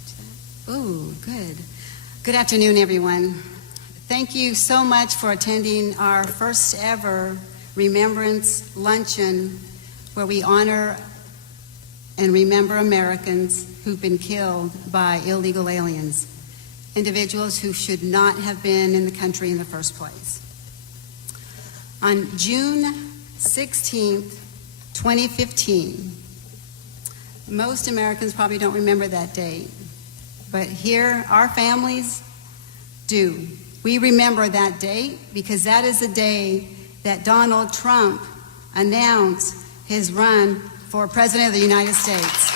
touch that. Ooh, good. Good afternoon, everyone. Thank you so much for attending our first ever Remembrance Luncheon, where we honor and remember Americans who've been killed by illegal aliens, individuals who should not have been in the country in the first place. On June 16th, 2015, most Americans probably don't remember that date, but here, our families do. We remember that date because that is the day that Donald Trump announced his run for President of the United States.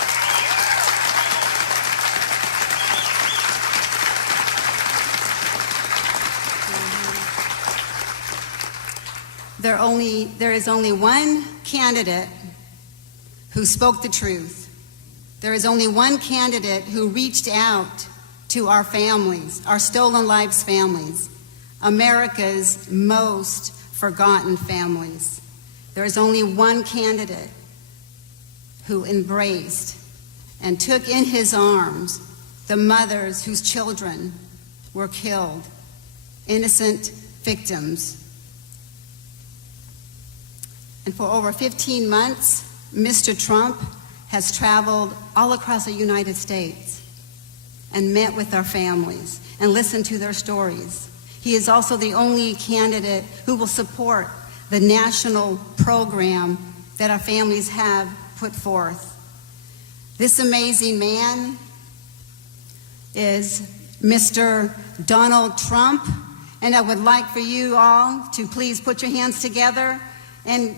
There is only one candidate who spoke the truth. There is only one candidate who reached out to our families, our stolen lives families, America's most forgotten families. There is only one candidate who embraced and took in his arms the mothers whose children were killed, innocent victims. And for over 15 months, Mr. Trump has traveled all across the United States and met with our families and listened to their stories. He is also the only candidate who will support the national program that our families have put forth. This amazing man is Mr. Donald Trump, and I would like for you all to please put your hands together and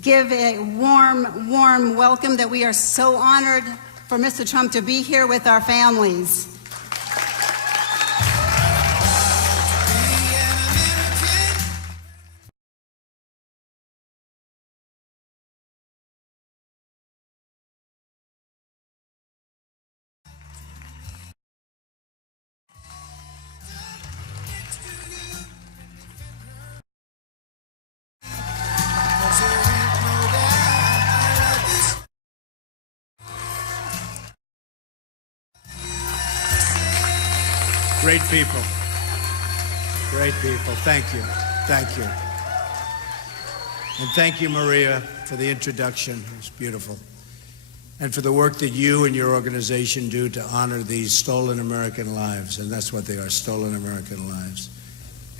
give a warm, warm welcome that we are so honored for Mr. Trump to be here with our families. Great people. Great people. Thank you. Thank you. And thank you, Maria, for the introduction. It was beautiful. And for the work that you and your organization do to honor these stolen American lives, and that's what they are, stolen American lives,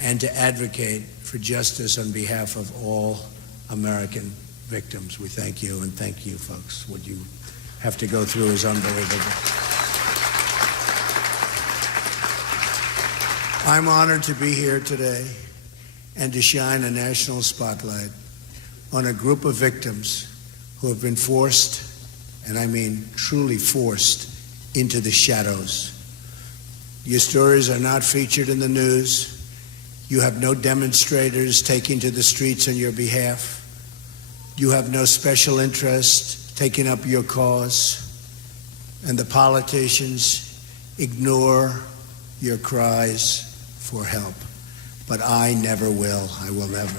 and to advocate for justice on behalf of all American victims. We thank you, and thank you, folks. What you have to go through is unbelievable. I'm honored to be here today and to shine a national spotlight on a group of victims who have been forced, and I mean truly forced, into the shadows. Your stories are not featured in the news. You have no demonstrators taking to the streets on your behalf. You have no special interest taking up your cause. And the politicians ignore your cries for help. But I never will. I will never.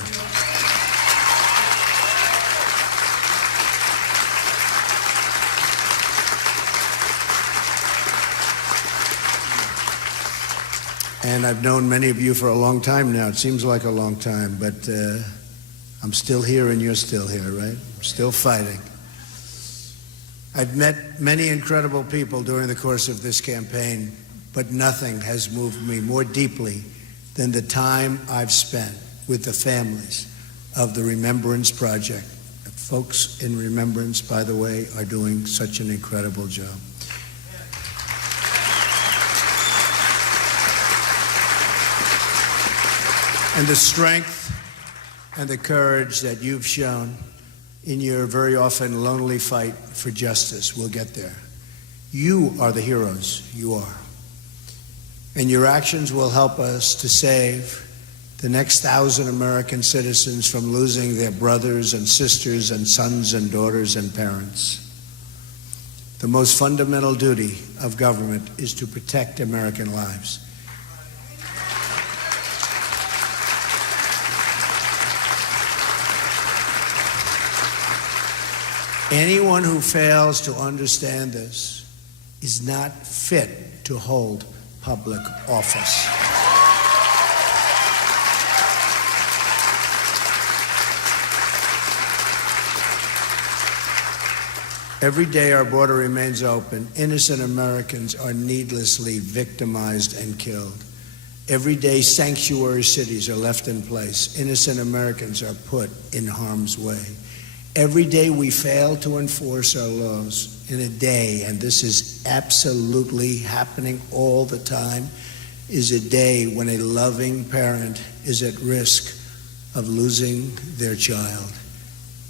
And I've known many of you for a long time now. It seems like a long time, but I'm still here and you're still here, right? I'm still fighting. I've met many incredible people during the course of this campaign, but nothing has moved me more deeply than the time I've spent with the families of the Remembrance Project. Folks in Remembrance, by the way, are doing such an incredible job. And the strength and the courage that you've shown in your very often lonely fight for justice, we'll get there. You are the heroes, you are. And your actions will help us to save the next 1,000 American citizens from losing their brothers and sisters and sons and daughters and parents. The most fundamental duty of government is to protect American lives. Anyone who fails to understand this is not fit to hold public office. Every day our border remains open, innocent Americans are needlessly victimized and killed. Every day sanctuary cities are left in place. Innocent Americans are put in harm's way. Every day we fail to enforce our laws. In a day, and this is absolutely happening all the time, is a day when a loving parent is at risk of losing their child.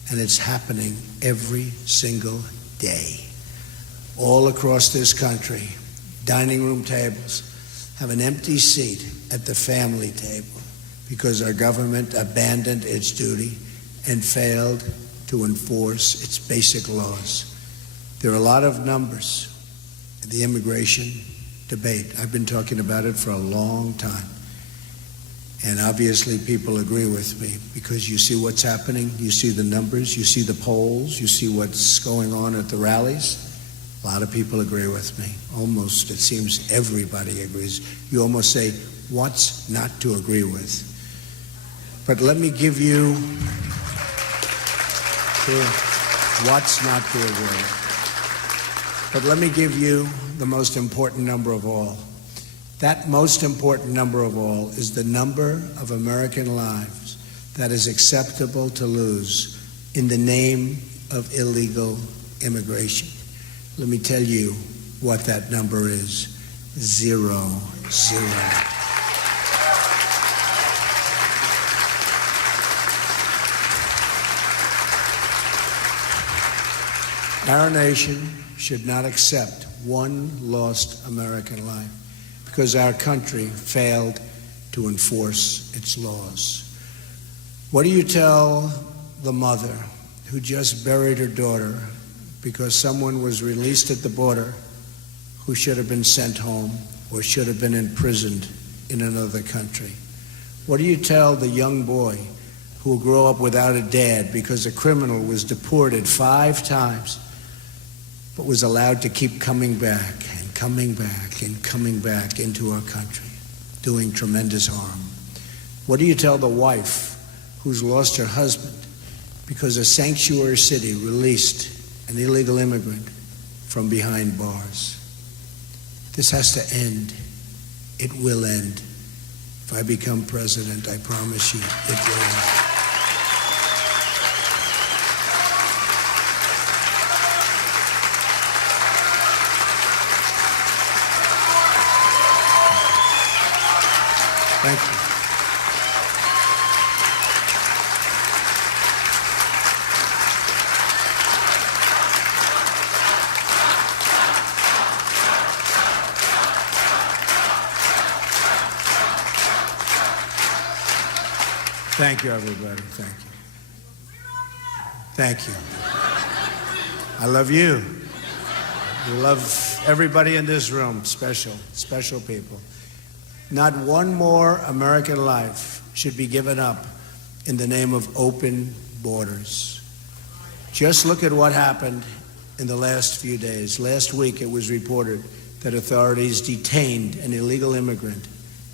And it's happening every single day. All across this country, dining room tables have an empty seat at the family table because our government abandoned its duty and failed to enforce its basic laws. There are a lot of numbers in the immigration debate. I've been talking about it for a long time. And obviously people agree with me because you see what's happening, you see the numbers, you see the polls, you see what's going on at the rallies. A lot of people agree with me. Almost, it seems everybody agrees. You almost say, what's not to agree with? But let me give you what's not to agree with. But let me give you the most important number of all. That most important number of all is the number of American lives that is acceptable to lose in the name of illegal immigration. Let me tell you what that number is. 0. Our nation should not accept one lost American life because our country failed to enforce its laws. What do you tell the mother who just buried her daughter because someone was released at the border who should have been sent home or should have been imprisoned in another country? What do you tell the young boy who will grow up without a dad because a criminal was deported 5 times but was allowed to keep coming back and coming back and coming back into our country, doing tremendous harm? What do you tell the wife who's lost her husband because a sanctuary city released an illegal immigrant from behind bars? This has to end. It will end. If I become president, I promise you, it will end. Thank you. Thank you, everybody. Thank you. Thank you. I love you. I love everybody in this room. Special people. Not one more American life should be given up in the name of open borders. Just look at what happened in the last few days. Last week it was reported that authorities detained an illegal immigrant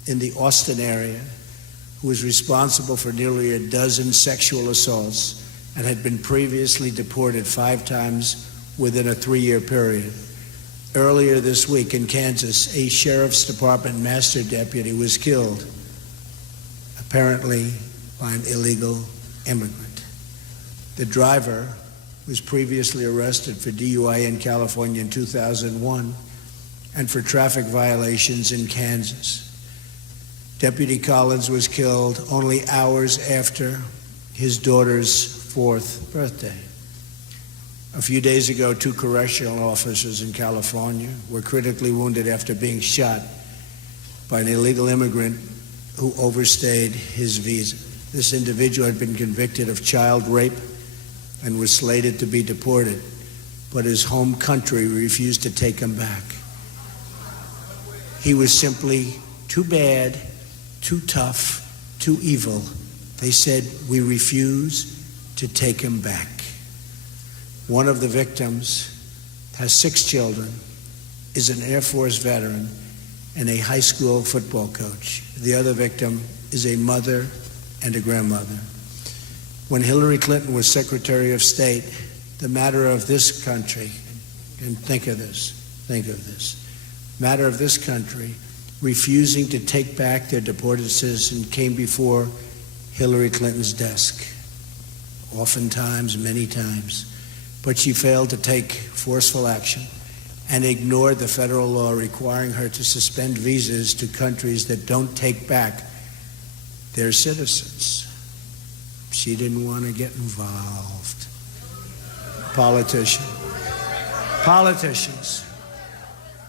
in the Austin area who was responsible for nearly a dozen sexual assaults and had been previously deported 5 times within a 3-year period. Earlier this week in Kansas, a sheriff's department master deputy was killed, apparently by an illegal immigrant. The driver was previously arrested for DUI in California in 2001 and for traffic violations in Kansas. Deputy Collins was killed only hours after his daughter's 4th birthday. A few days ago, 2 correctional officers in California were critically wounded after being shot by an illegal immigrant who overstayed his visa. This individual had been convicted of child rape and was slated to be deported, but his home country refused to take him back. He was simply too bad, too tough, too evil. They said, "We refuse to take him back." One of the victims has 6 children, is an Air Force veteran and a high school football coach. The other victim is a mother and a grandmother. When Hillary Clinton was Secretary of State, the matter of this country, and think of this, matter of this country refusing to take back their deported citizen came before Hillary Clinton's desk, oftentimes, many times. But she failed to take forceful action and ignored the federal law requiring her to suspend visas to countries that don't take back their citizens. She didn't want to get involved. Politicians.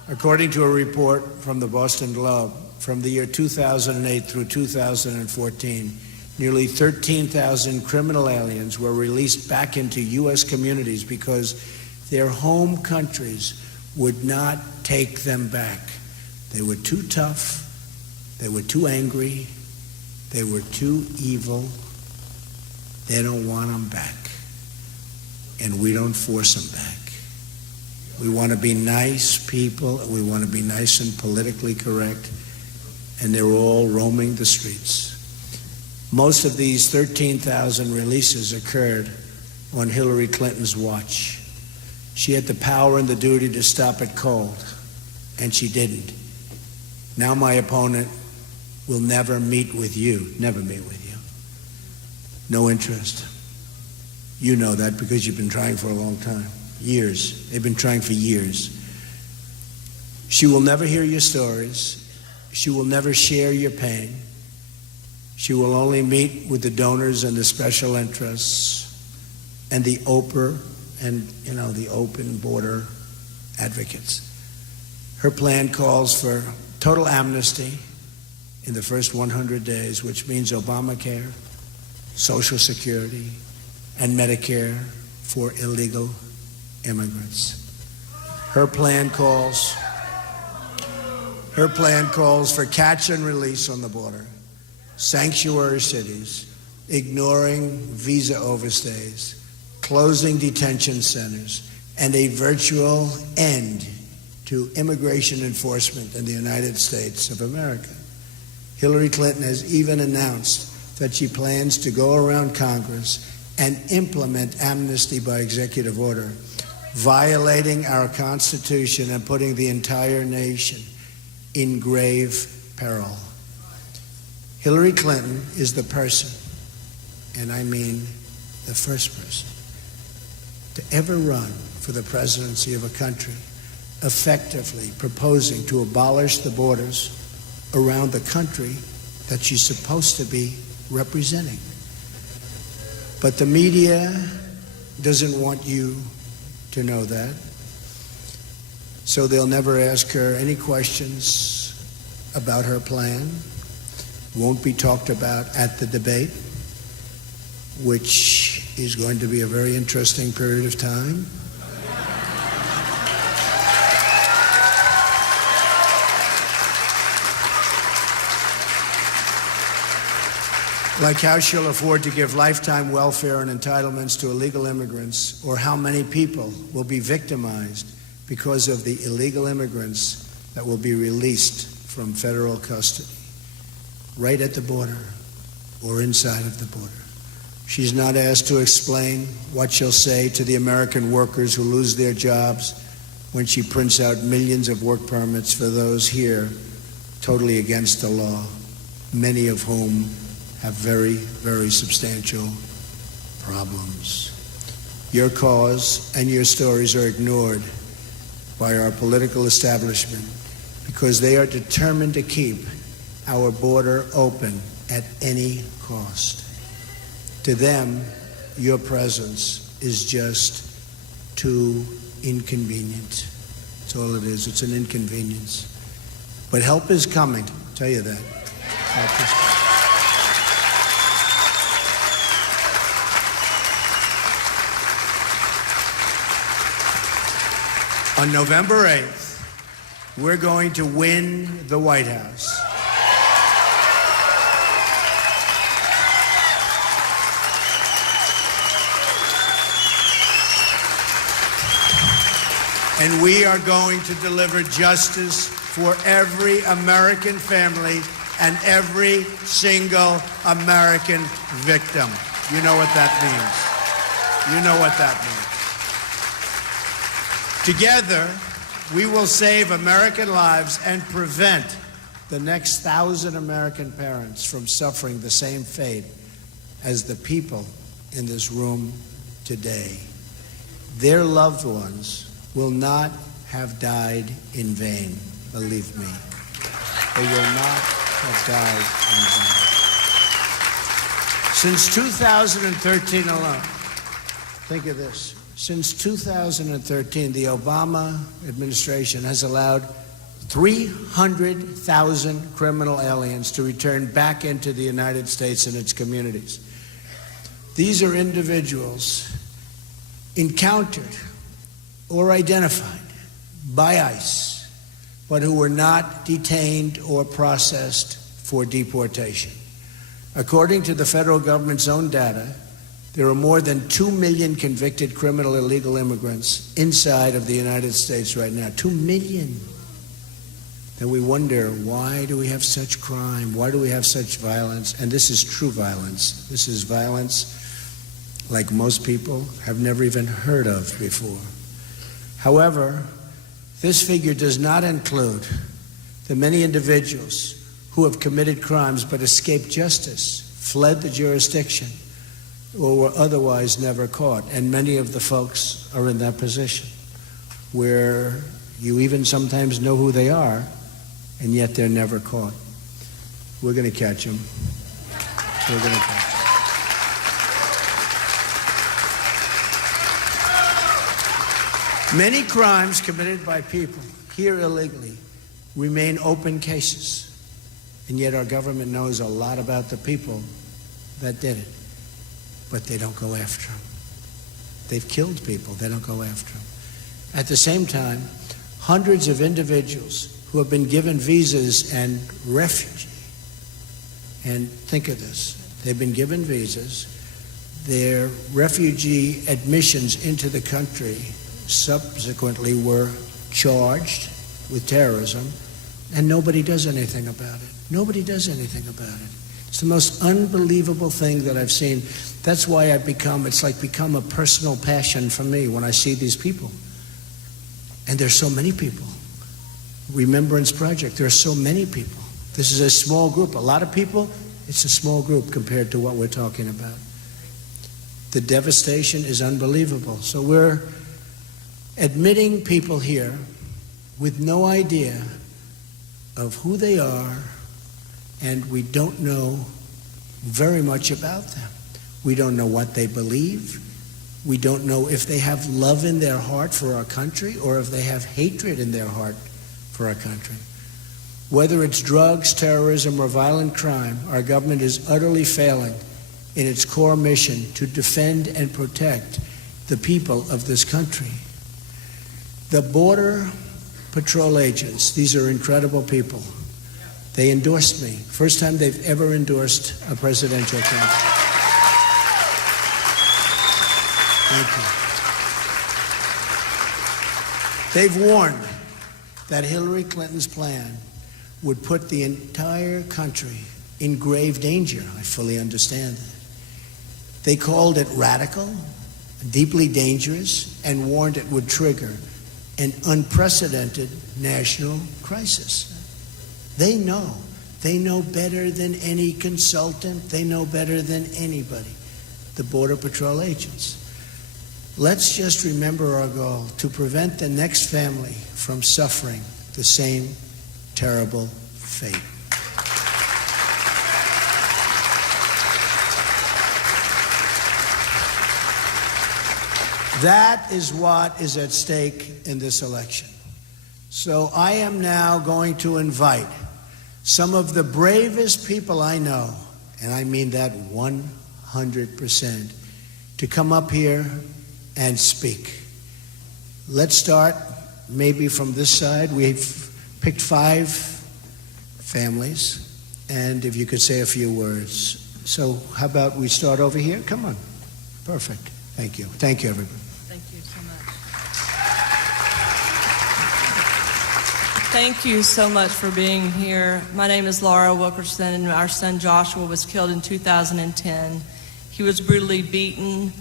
According to a report from the Boston Globe, from the year 2008 through 2014, nearly 13,000 criminal aliens were released back into U.S. communities because their home countries would not take them back. They were too tough, they were too angry, they were too evil. They don't want them back. And we don't force them back. We want to be nice people, we want to be nice and politically correct, and they're all roaming the streets. Most of these 13,000 releases occurred on Hillary Clinton's watch. She had the power and the duty to stop it cold, and she didn't. Now my opponent will never meet with you. No interest. You know that because you've been trying for a long time. Years. They've been trying for years. She will never hear your stories. She will never share your pain. She will only meet with the donors and the special interests and the open border advocates. Her plan calls for total amnesty in the first 100 days, which means Obamacare, Social Security, and Medicare for illegal immigrants. Her plan calls for catch and release on the border, sanctuary cities, ignoring visa overstays, closing detention centers, and a virtual end to immigration enforcement in the United States of America. Hillary Clinton has even announced that she plans to go around Congress and implement amnesty by executive order, violating our Constitution and putting the entire nation in grave peril. Hillary Clinton is the person, and I mean the first person, to ever run for the presidency of a country effectively proposing to abolish the borders around the country that she's supposed to be representing. But the media doesn't want you to know that. So they'll never ask her any questions about her plan. Won't be talked about at the debate, which is going to be a very interesting period of time. Like how she'll afford to give lifetime welfare and entitlements to illegal immigrants, or how many people will be victimized because of the illegal immigrants that will be released from federal custody, right at the border or inside of the border. She's not asked to explain what she'll say to the American workers who lose their jobs when she prints out millions of work permits for those here totally against the law, many of whom have very, very substantial problems. Your cause and your stories are ignored by our political establishment because they are determined to keep our border open at any cost. To them, your presence is just too inconvenient. That's all it is. It's an inconvenience. But help is coming, I'll tell you that. Help is coming. On November 8th, we're going to win the White House. And we are going to deliver justice for every American family and every single American victim. You know what that means. You know what that means. Together, we will save American lives and prevent the next 1,000 American parents from suffering the same fate as the people in this room today. Their loved ones will not have died in vain, believe me. They will not have died in vain. Since 2013 alone, think of this, since 2013, the Obama administration has allowed 300,000 criminal aliens to return back into the United States and its communities. These are individuals encountered or identified by ICE, but who were not detained or processed for deportation. According to the federal government's own data, there are more than 2 million convicted criminal illegal immigrants inside of the United States right now. 2 million. Then we wonder, why do we have such crime? Why do we have such violence? And this is true violence. This is violence like most people have never even heard of before. However, this figure does not include the many individuals who have committed crimes but escaped justice, fled the jurisdiction, or were otherwise never caught. And many of the folks are in that position where you even sometimes know who they are, and yet they're never caught. We're going to catch them. We're going to catch them. Many crimes committed by people here illegally remain open cases, and yet our government knows a lot about the people that did it, but they don't go after them. They've killed people, they don't go after them. At the same time, hundreds of individuals who have been given visas and refugee, and think of this, they've been given visas, their refugee admissions into the country subsequently were charged with terrorism, and nobody does anything about it. Nobody does anything about it. It's the most unbelievable thing that I've seen. That's why it's like become a personal passion for me when I see these people. And there's so many people. Remembrance Project, there are so many people. This is a small group. A lot of people, it's a small group compared to what we're talking about. The devastation is unbelievable. So we're admitting people here with no idea of who they are, and we don't know very much about them. We don't know what they believe. We don't know if they have love in their heart for our country or if they have hatred in their heart for our country. Whether it's drugs, terrorism, or violent crime, our government is utterly failing in its core mission to defend and protect the people of this country. The Border Patrol agents, these are incredible people. They endorsed me. First time they've ever endorsed a presidential candidate. Thank you. They've warned that Hillary Clinton's plan would put the entire country in grave danger. I fully understand that. They called it radical, deeply dangerous, and warned it would trigger an unprecedented national crisis. They know. They know better than any consultant. They know better than anybody, the Border Patrol agents. Let's just remember our goal, to prevent the next family from suffering the same terrible fate. That is what is at stake in this election. So I am now going to invite some of the bravest people I know, and I mean that 100%, to come up here and speak. Let's start maybe from this side. We've picked 5 families, and if you could say a few words. So how about we start over here? Come on. Perfect. Thank you. Thank you, everybody. Thank you so much. Thank you so much for being here. My name is Laura Wilkerson, and our son Joshua was killed in 2010. He was brutally beaten,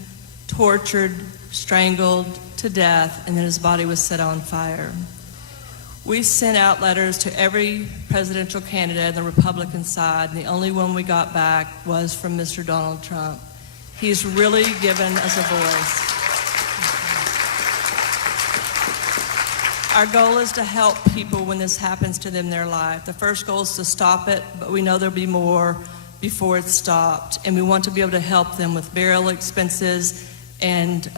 tortured, strangled to death, and then his body was set on fire. We sent out letters to every presidential candidate on the Republican side, and the only one we got back was from Mr. Donald Trump. He's really given us a voice. Our goal is to help people when this happens to them in their life. The first goal is to stop it, but we know there'll be more before it's stopped. And we want to be able to help them with burial expenses and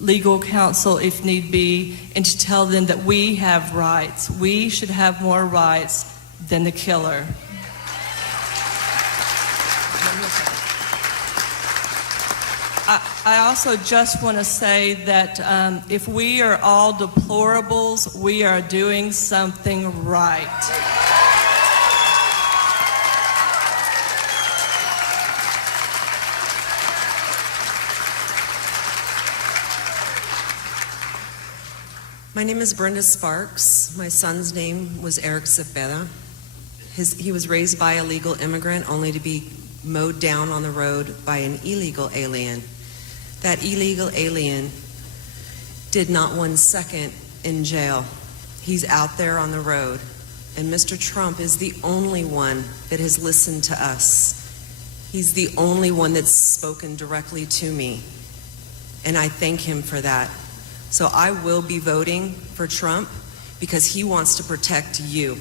legal counsel if need be, and to tell them that we have rights. We should have more rights than the killer. I also just want to say that if we are all deplorables, we are doing something right. My name is Brenda Sparks. My son's name was Eric Cepeda. He was raised by a legal immigrant only to be mowed down on the road by an illegal alien. That illegal alien did not 1 second in jail. He's out there on the road. And Mr. Trump is the only one that has listened to us. He's the only one that's spoken directly to me. And I thank him for that. So I will be voting for Trump because he wants to protect you.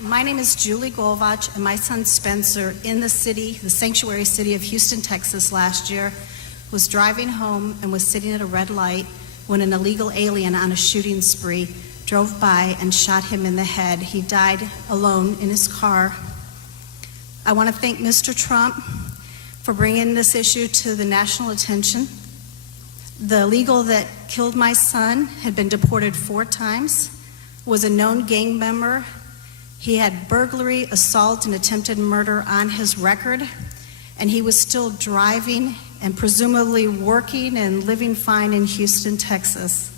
My name is Julie Golvach, and my son Spencer, in the sanctuary city of Houston, Texas last year, was driving home and was sitting at a red light when an illegal alien on a shooting spree drove by and shot him in the head. He died alone in his car. I want to thank Mr. Trump for bringing this issue to the national attention. The illegal that killed my son had been deported 4 times, was a known gang member. He had burglary, assault, and attempted murder on his record, and he was still driving and presumably working and living fine in Houston, Texas.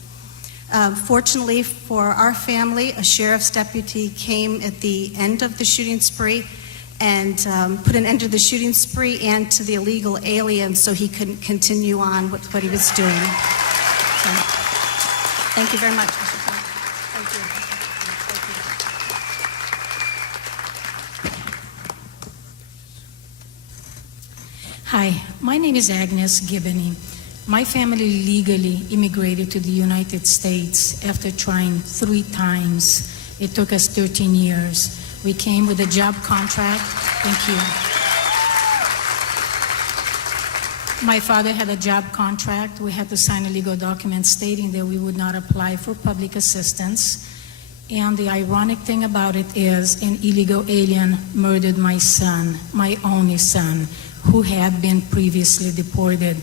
Fortunately for our family, a sheriff's deputy came at the end of the shooting spree and put an end to the shooting spree and to the illegal alien so he couldn't continue on with what he was doing. So, thank you very much, Mr. Trump. Thank you. Hi, my name is Agnes Gibbony. My family legally immigrated to the United States after trying 3 times. It took us 13 years. We came with a job contract. Thank you. My father had a job contract. We had to sign a legal document stating that we would not apply for public assistance. And the ironic thing about it is an illegal alien murdered my son, my only son, who had been previously deported.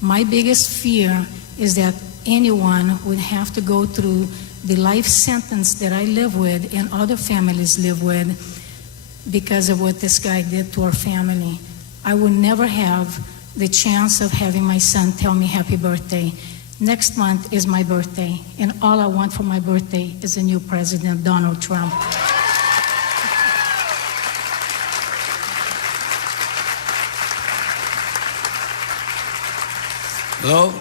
My biggest fear is that anyone would have to go through the life sentence that I live with and other families live with because of what this guy did to our family. I will never have the chance of having my son tell me happy birthday. Next month is my birthday, and all I want for my birthday is a new president, Donald Trump. Hello,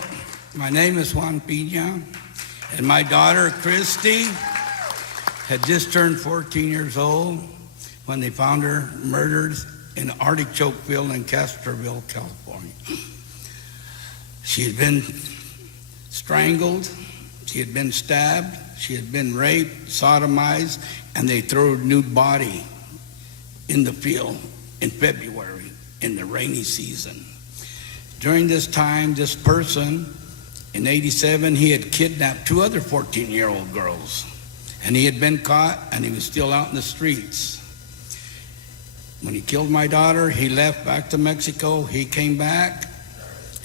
my name is Juan Pina, and my daughter Christy had just turned 14 years old when they found her murdered in Artichokeville in Castroville, California. She had been strangled, she had been stabbed, she had been raped, sodomized, and they threw her nude body in the field in February in the rainy season. During this time, this person, in '87, he had kidnapped 2 other 14-year-old girls. And he had been caught, and he was still out in the streets. When he killed my daughter, he left back to Mexico. He came back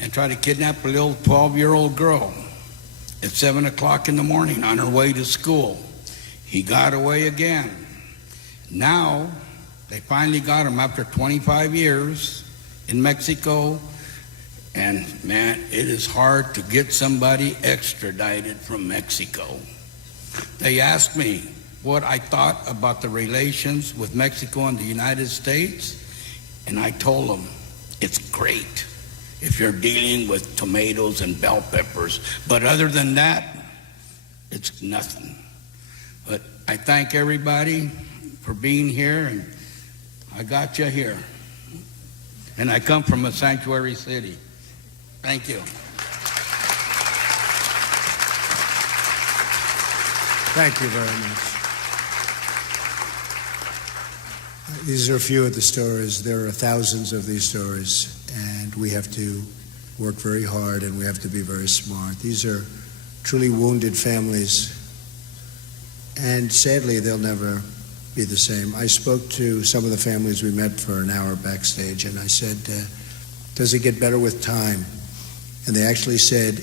and tried to kidnap a little 12-year-old girl at 7 o'clock in the morning on her way to school. He got away again. Now, they finally got him after 25 years in Mexico, and man, it is hard to get somebody extradited from Mexico. They asked me what I thought about the relations with Mexico and the United States, and I told them it's great if you're dealing with tomatoes and bell peppers, but other than that, it's nothing. But I thank everybody for being here, and I got you here. And I come from a sanctuary city. Thank you. Thank you very much. These are a few of the stories. There are thousands of these stories, and we have to work very hard, and we have to be very smart. These are truly wounded families, and sadly, they'll never be the same. I spoke to some of the families we met for an hour backstage, and I said, does it get better with time? And they actually said,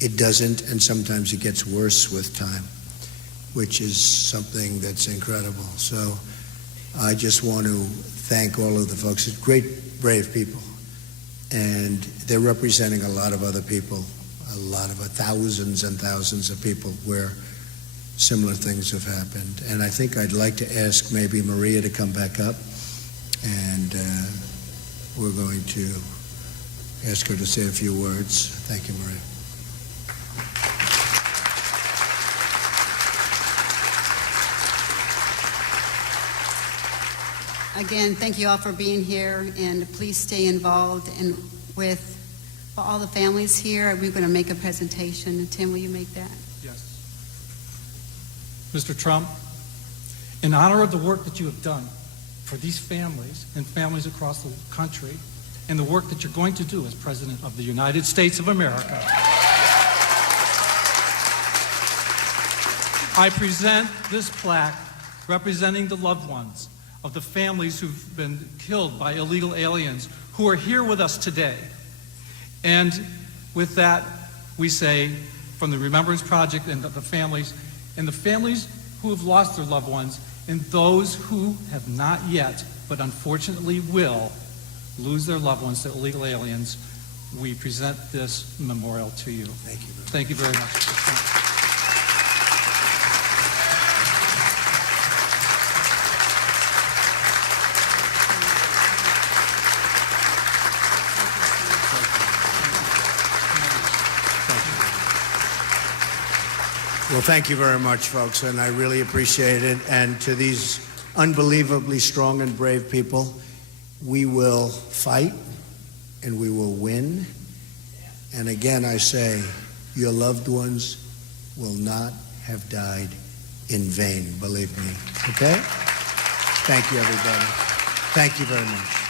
it doesn't, and sometimes it gets worse with time, which is something that's incredible. So I just want to thank all of the folks. It's great, brave people, and they're representing a lot of other people, a lot of thousands and thousands of people where similar things have happened. And I think I'd like to ask maybe Maria to come back up, and we're going to ask her to say a few words. Thank you, Maria. Again, thank you all for being here, and please stay involved. And with for all the families here, we're going to make a presentation. Tim, will you make that? Yes. Mr. Trump, in honor of the work that you have done for these families and families across the country, and the work that you're going to do as President of the United States of America, I present this plaque representing the loved ones of the families who've been killed by illegal aliens who are here with us today. And with that, we say, from the Remembrance Project and the families who have lost their loved ones, and those who have not yet, but unfortunately will, lose their loved ones to illegal aliens, we present this memorial to you. Thank you. Thank you very much. Well, thank you very much, folks, and I really appreciate it. And to these unbelievably strong and brave people, we will fight and we will win. And again, I say, your loved ones will not have died in vain, believe me. Okay? Thank you, everybody. Thank you very much.